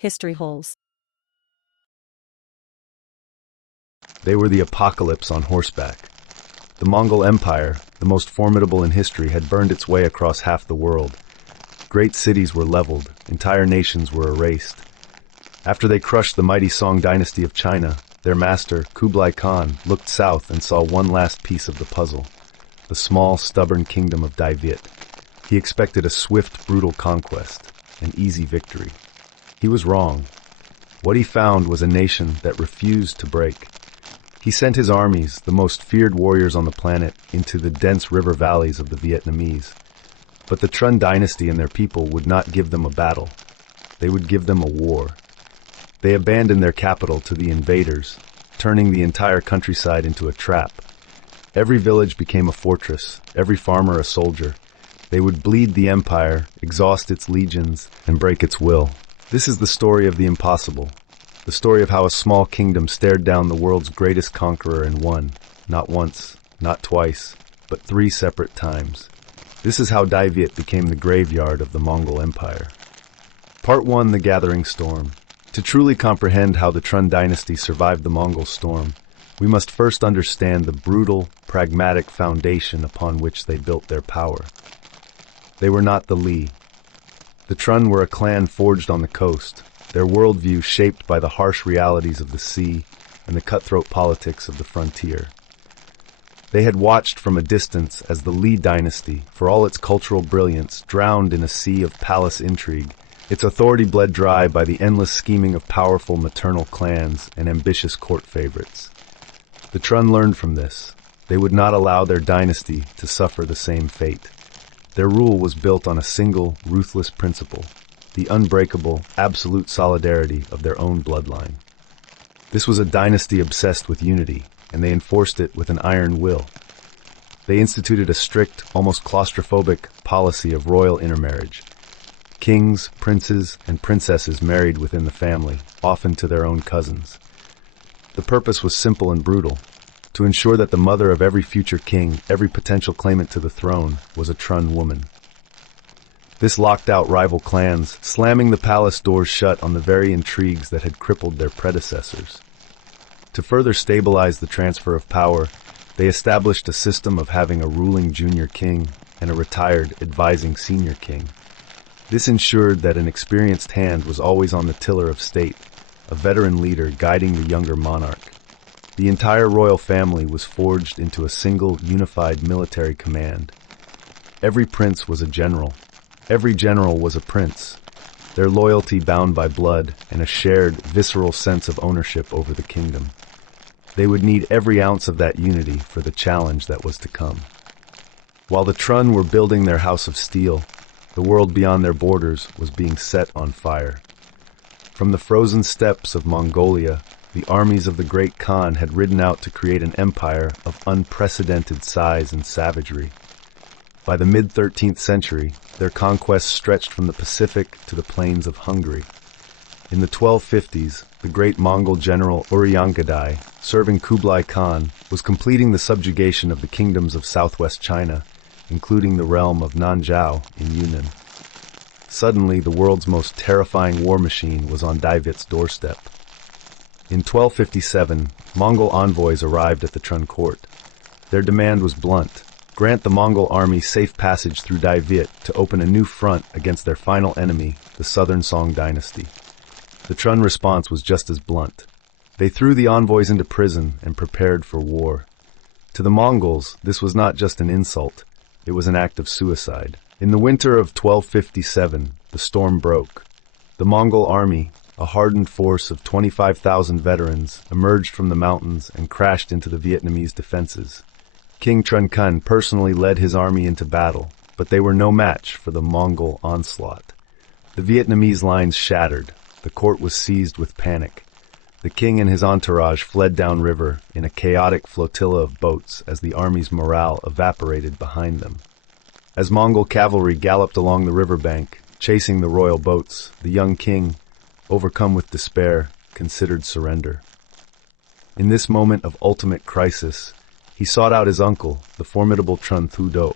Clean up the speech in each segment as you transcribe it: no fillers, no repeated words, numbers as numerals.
History holes. They were the apocalypse on horseback. The Mongol Empire, the most formidable in history, had burned its way across half the world. Great cities were leveled, entire nations were erased. After they crushed the mighty Song dynasty of China, their master, Kublai Khan, looked south and saw one last piece of the puzzle, the small, stubborn kingdom of Đại Việt. He expected a swift, brutal conquest, an easy victory. He was wrong. What he found was a nation that refused to break. He sent his armies, the most feared warriors on the planet, into the dense river valleys of the Vietnamese. But the Trần Dynasty and their people would not give them a battle. They would give them a war. They abandoned their capital to the invaders, turning the entire countryside into a trap. Every village became a fortress, every farmer a soldier. They would bleed the empire, exhaust its legions, and break its will. This is the story of the impossible. The story of how a small kingdom stared down the world's greatest conqueror and won, not once, not twice, but 3 separate times. This is how Đại Việt became the graveyard of the Mongol Empire. Part 1: The Gathering Storm. To truly comprehend how the Trần Dynasty survived the Mongol storm, we must first understand the brutal, pragmatic foundation upon which they built their power. They were not the Li. The Trần were a clan forged on the coast, their worldview shaped by the harsh realities of the sea and the cutthroat politics of the frontier. They had watched from a distance as the Li dynasty, for all its cultural brilliance, drowned in a sea of palace intrigue, its authority bled dry by the endless scheming of powerful maternal clans and ambitious court favorites. The Trần learned from this. They would not allow their dynasty to suffer the same fate. Their rule was built on a single, ruthless principle: the unbreakable, absolute solidarity of their own bloodline. This was a dynasty obsessed with unity, and they enforced it with an iron will. They instituted a strict, almost claustrophobic, policy of royal intermarriage. Kings, princes, and princesses married within the family, often to their own cousins. The purpose was simple and brutal: to ensure that the mother of every future king, every potential claimant to the throne, was a Trần woman. This locked out rival clans, slamming the palace doors shut on the very intrigues that had crippled their predecessors. To further stabilize the transfer of power, they established a system of having a ruling junior king and a retired, advising senior king. This ensured that an experienced hand was always on the tiller of state, a veteran leader guiding the younger monarch. The entire royal family was forged into a single, unified military command. Every prince was a general. Every general was a prince, their loyalty bound by blood and a shared, visceral sense of ownership over the kingdom. They would need every ounce of that unity for the challenge that was to come. While the Trần were building their house of steel, the world beyond their borders was being set on fire. From the frozen steppes of Mongolia, the armies of the great Khan had ridden out to create an empire of unprecedented size and savagery. By the mid-13th century, their conquests stretched from the Pacific to the plains of Hungary. In the 1250s, the great Mongol general Uriyangqadai, serving Kublai Khan, was completing the subjugation of the kingdoms of southwest China, including the realm of Nanzhao in Yunnan. Suddenly, the world's most terrifying war machine was on Đại Vit's doorstep. In 1257, Mongol envoys arrived at the Trần court. Their demand was blunt: grant the Mongol army safe passage through Đại Việt to open a new front against their final enemy, the southern Song dynasty. The Trần response was just as blunt. They threw the envoys into prison and prepared for war. To the Mongols, this was not just an insult, it was an act of suicide. In the winter of 1257, the storm broke. The Mongol army, a hardened force of 25,000 veterans, emerged from the mountains and crashed into the Vietnamese defenses. King Trần Khăn personally led his army into battle, but they were no match for the Mongol onslaught. The Vietnamese lines shattered. The court was seized with panic. The king and his entourage fled downriver in a chaotic flotilla of boats as the army's morale evaporated behind them. As Mongol cavalry galloped along the riverbank, chasing the royal boats, the young king, overcome with despair, considered surrender. In this moment of ultimate crisis, he sought out his uncle, the formidable Trần Hưng Đạo,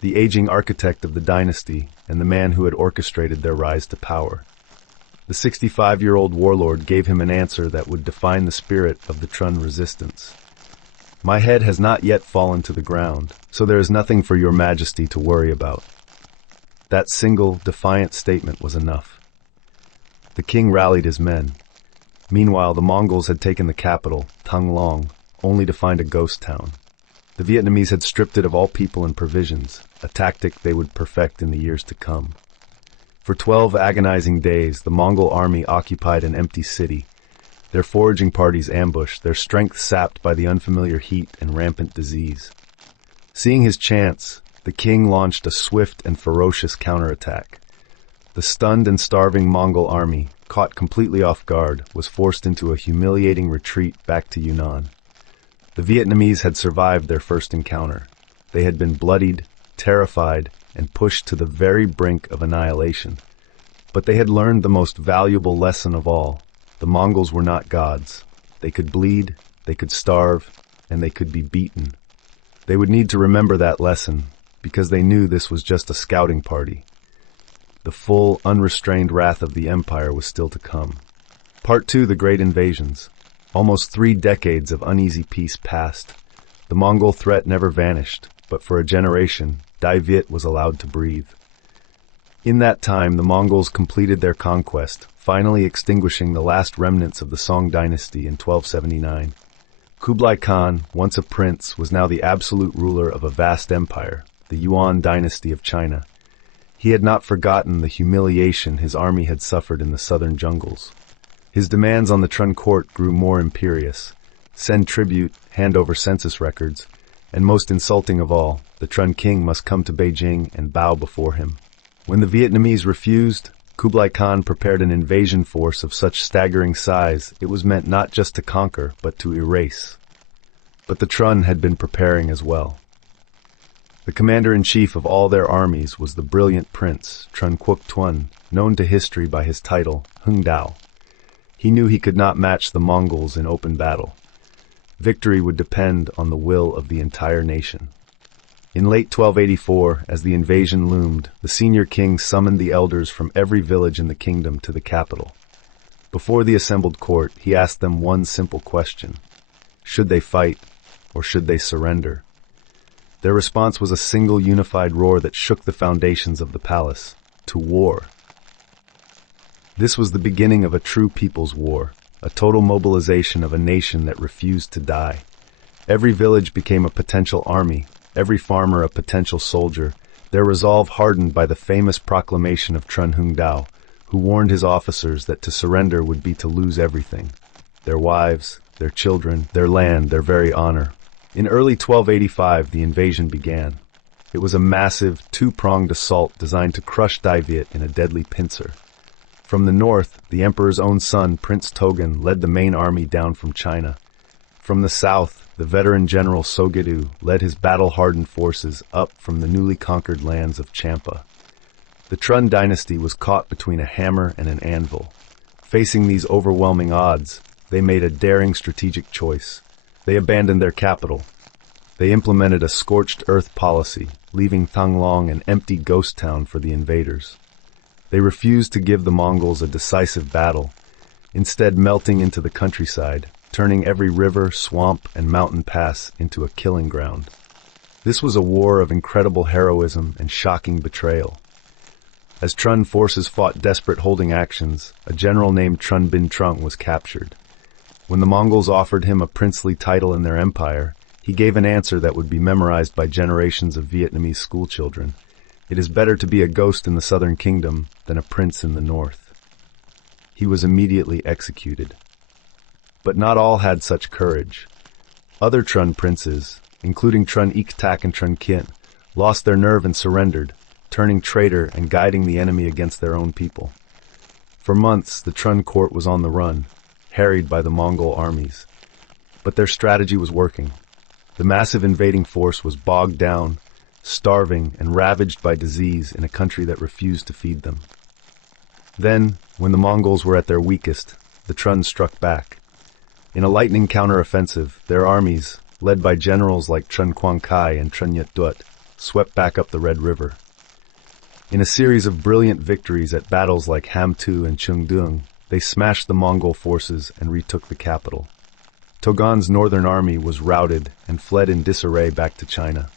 the aging architect of the dynasty and the man who had orchestrated their rise to power. The 65-year-old warlord gave him an answer that would define the spirit of the Trun resistance. "My head has not yet fallen to the ground, so there is nothing for your majesty to worry about." That single, defiant statement was enough. The king rallied his men. Meanwhile, the Mongols had taken the capital, Thăng Long, only to find a ghost town. The Vietnamese had stripped it of all people and provisions, a tactic they would perfect in the years to come. For 12 agonizing days, the Mongol army occupied an empty city, their foraging parties ambushed, their strength sapped by the unfamiliar heat and rampant disease. Seeing his chance, the king launched a swift and ferocious counterattack. The stunned and starving Mongol army, caught completely off guard, was forced into a humiliating retreat back to Yunnan. The Vietnamese had survived their first encounter. They had been bloodied, terrified, and pushed to the very brink of annihilation. But they had learned the most valuable lesson of all. The Mongols were not gods. They could bleed, they could starve, and they could be beaten. They would need to remember that lesson, because they knew this was just a scouting party. The full, unrestrained wrath of the empire was still to come. Part 2, the Great Invasions. Almost 3 decades of uneasy peace passed. The Mongol threat never vanished, but for a generation, Đại Việt was allowed to breathe. In that time, the Mongols completed their conquest, finally extinguishing the last remnants of the Song dynasty in 1279. Kublai Khan, once a prince, was now the absolute ruler of a vast empire, the Yuan dynasty of China. He had not forgotten the humiliation his army had suffered in the southern jungles. His demands on the Trun court grew more imperious. Send tribute, hand over census records, and most insulting of all, the Trun king must come to Beijing and bow before him. When the Vietnamese refused, Kublai Khan prepared an invasion force of such staggering size it was meant not just to conquer, but to erase. But the Trun had been preparing as well. The commander-in-chief of all their armies was the brilliant prince, Trần Quốc Tuấn, known to history by his title, Hưng Đạo. He knew he could not match the Mongols in open battle. Victory would depend on the will of the entire nation. In late 1284, as the invasion loomed, the senior king summoned the elders from every village in the kingdom to the capital. Before the assembled court, he asked them one simple question: should they fight, or should they surrender? Their response was a single unified roar that shook the foundations of the palace: to war. This was the beginning of a true people's war, a total mobilization of a nation that refused to die. Every village became a potential army, every farmer a potential soldier, their resolve hardened by the famous proclamation of Trần Hưng Đạo, who warned his officers that to surrender would be to lose everything: their wives, their children, their land, their very honor. In early 1285, the invasion began. It was a massive, two-pronged assault designed to crush Đại Việt in a deadly pincer. From the north, the emperor's own son, Prince Togan, led the main army down from China. From the south, the veteran general Sogeddu led his battle-hardened forces up from the newly conquered lands of Champa. The Trần dynasty was caught between a hammer and an anvil. Facing these overwhelming odds, they made a daring strategic choice. They abandoned their capital. They implemented a scorched-earth policy, leaving Thăng Long an empty ghost town for the invaders. They refused to give the Mongols a decisive battle, instead melting into the countryside, turning every river, swamp, and mountain pass into a killing ground. This was a war of incredible heroism and shocking betrayal. As Trần forces fought desperate holding actions, a general named Trần Binh Trung was captured. When the Mongols offered him a princely title in their empire, he gave an answer that would be memorized by generations of Vietnamese schoolchildren: "It is better to be a ghost in the southern kingdom than a prince in the north." He was immediately executed. But not all had such courage. Other Trần princes, including Trần Iktak and Trần Kint, lost their nerve and surrendered, turning traitor and guiding the enemy against their own people. For months, the Trần court was on the run, harried by the Mongol armies. But their strategy was working. The massive invading force was bogged down, starving and ravaged by disease in a country that refused to feed them. Then, when the Mongols were at their weakest, the Trần struck back. In a lightning counter-offensive, their armies, led by generals like Trần Quang Khai and Trần Nhật Dutt, swept back up the Red River. In a series of brilliant victories at battles like Hamtu and Chengdung, they smashed the Mongol forces and retook the capital. Togon's northern army was routed and fled in disarray back to China.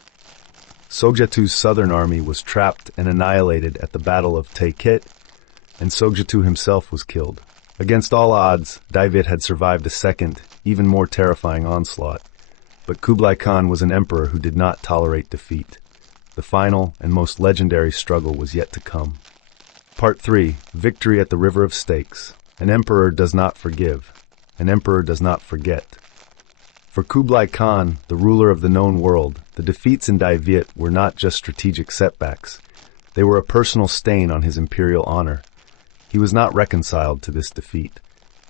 Sogdiatu's southern army was trapped and annihilated at the Battle of Taikit, and Sogdiatu himself was killed. Against all odds, Đại Việt had survived a second, even more terrifying onslaught. But Kublai Khan was an emperor who did not tolerate defeat. The final and most legendary struggle was yet to come. Part 3. Victory at the River of Stakes. An emperor does not forgive. An emperor does not forget. For Kublai Khan, the ruler of the known world, the defeats in Đại Việt were not just strategic setbacks. They were a personal stain on his imperial honor. He was not reconciled to this defeat.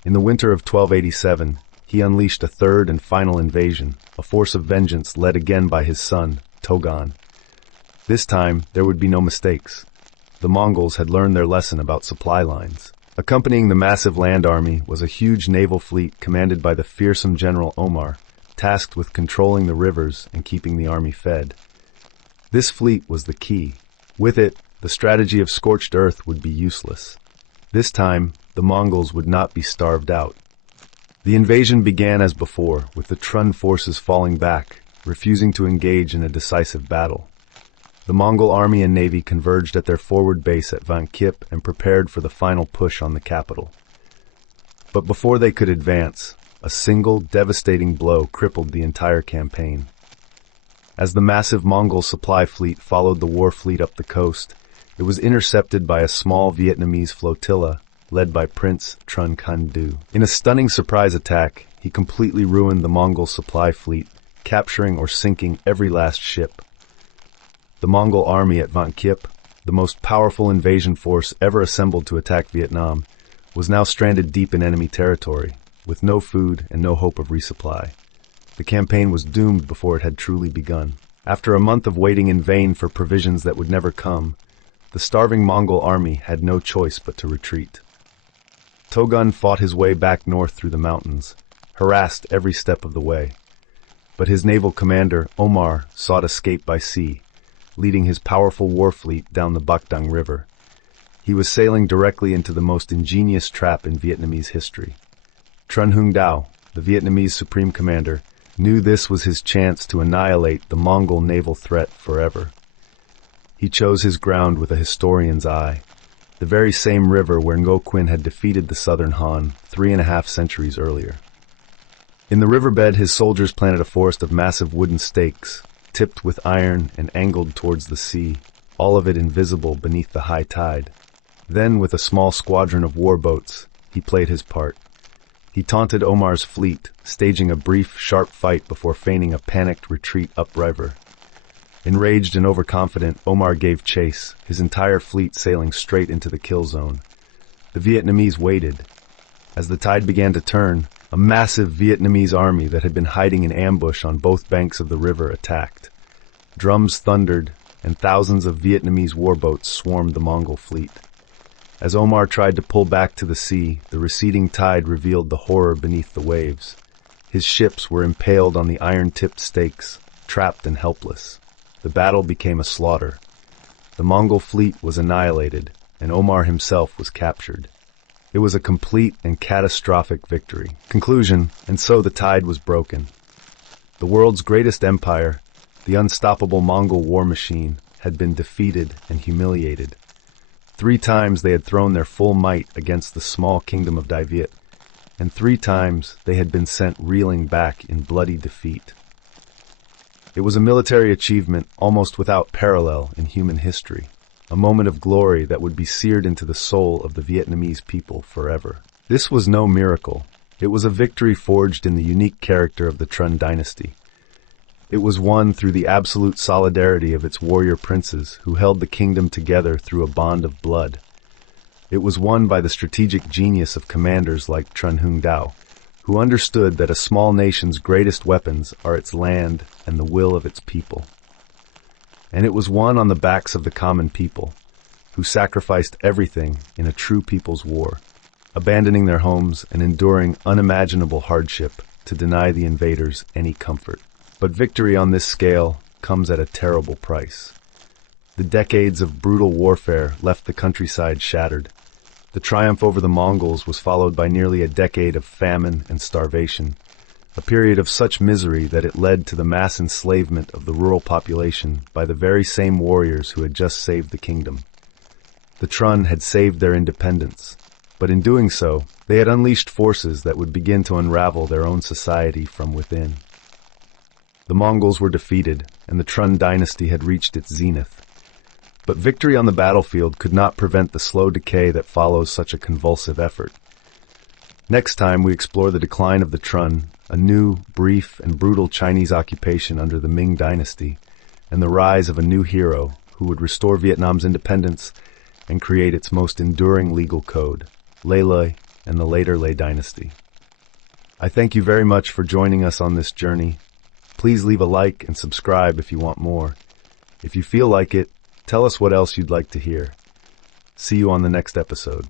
In the winter of 1287, he unleashed a third and final invasion, a force of vengeance led again by his son, Togon. This time, there would be no mistakes. The Mongols had learned their lesson about supply lines. Accompanying the massive land army was a huge naval fleet commanded by the fearsome General Omar, tasked with controlling the rivers and keeping the army fed. This fleet was the key. With it, the strategy of scorched earth would be useless. This time, the Mongols would not be starved out. The invasion began as before, with the Trun forces falling back, refusing to engage in a decisive battle. The Mongol army and navy converged at their forward base at Vang Kip and prepared for the final push on the capital. But before they could advance, a single, devastating blow crippled the entire campaign. As the massive Mongol supply fleet followed the war fleet up the coast, it was intercepted by a small Vietnamese flotilla led by Prince Trần Hưng Đạo. In a stunning surprise attack, he completely ruined the Mongol supply fleet, capturing or sinking every last ship. The Mongol army at Vang Kip, the most powerful invasion force ever assembled to attack Vietnam, was now stranded deep in enemy territory, with no food and no hope of resupply. The campaign was doomed before it had truly begun. After a month of waiting in vain for provisions that would never come, the starving Mongol army had no choice but to retreat. Togon fought his way back north through the mountains, harassed every step of the way. But his naval commander, Omar, sought escape by sea, leading his powerful war fleet down the Bac Dang River. He was sailing directly into the most ingenious trap in Vietnamese history. Trần Hưng Đạo, the Vietnamese supreme commander, knew this was his chance to annihilate the Mongol naval threat forever. He chose his ground with a historian's eye, the very same river where Ngo Quynh had defeated the southern Han 3.5 centuries earlier. In the riverbed, his soldiers planted a forest of massive wooden stakes, tipped with iron and angled towards the sea, all of it invisible beneath the high tide. Then, with a small squadron of warboats, he played his part. He taunted Omar's fleet, staging a brief, sharp fight before feigning a panicked retreat upriver. Enraged and overconfident, Omar gave chase, his entire fleet sailing straight into the kill zone. The Vietnamese waited. As the tide began to turn, a massive Vietnamese army that had been hiding in ambush on both banks of the river attacked. Drums thundered, and thousands of Vietnamese warboats swarmed the Mongol fleet. As Omar tried to pull back to the sea, the receding tide revealed the horror beneath the waves. His ships were impaled on the iron-tipped stakes, trapped and helpless. The battle became a slaughter. The Mongol fleet was annihilated, and Omar himself was captured. It was a complete and catastrophic victory. Conclusion, and so the tide was broken. The world's greatest empire, the unstoppable Mongol war machine, had been defeated and humiliated. 3 times they had thrown their full might against the small kingdom of Đại Việt, and 3 times they had been sent reeling back in bloody defeat. It was a military achievement almost without parallel in human history, a moment of glory that would be seared into the soul of the Vietnamese people forever. This was no miracle. It was a victory forged in the unique character of the Trần Dynasty. It was won through the absolute solidarity of its warrior princes who held the kingdom together through a bond of blood. It was won by the strategic genius of commanders like Trần Hưng Đạo, who understood that a small nation's greatest weapons are its land and the will of its people. And it was won on the backs of the common people, who sacrificed everything in a true people's war, abandoning their homes and enduring unimaginable hardship to deny the invaders any comfort. But victory on this scale comes at a terrible price. The decades of brutal warfare left the countryside shattered. The triumph over the Mongols was followed by nearly a decade of famine and starvation, a period of such misery that it led to the mass enslavement of the rural population by the very same warriors who had just saved the kingdom. The Trun had saved their independence, but in doing so, they had unleashed forces that would begin to unravel their own society from within. The Mongols were defeated, and the Trun dynasty had reached its zenith. But victory on the battlefield could not prevent the slow decay that follows such a convulsive effort. Next time we explore the decline of the Trun, a new, brief, and brutal Chinese occupation under the Ming dynasty, and the rise of a new hero who would restore Vietnam's independence and create its most enduring legal code, Lê Lợi and the later Lê dynasty. I thank you very much for joining us on this journey. Please leave a like and subscribe if you want more. If you feel like it, tell us what else you'd like to hear. See you on the next episode.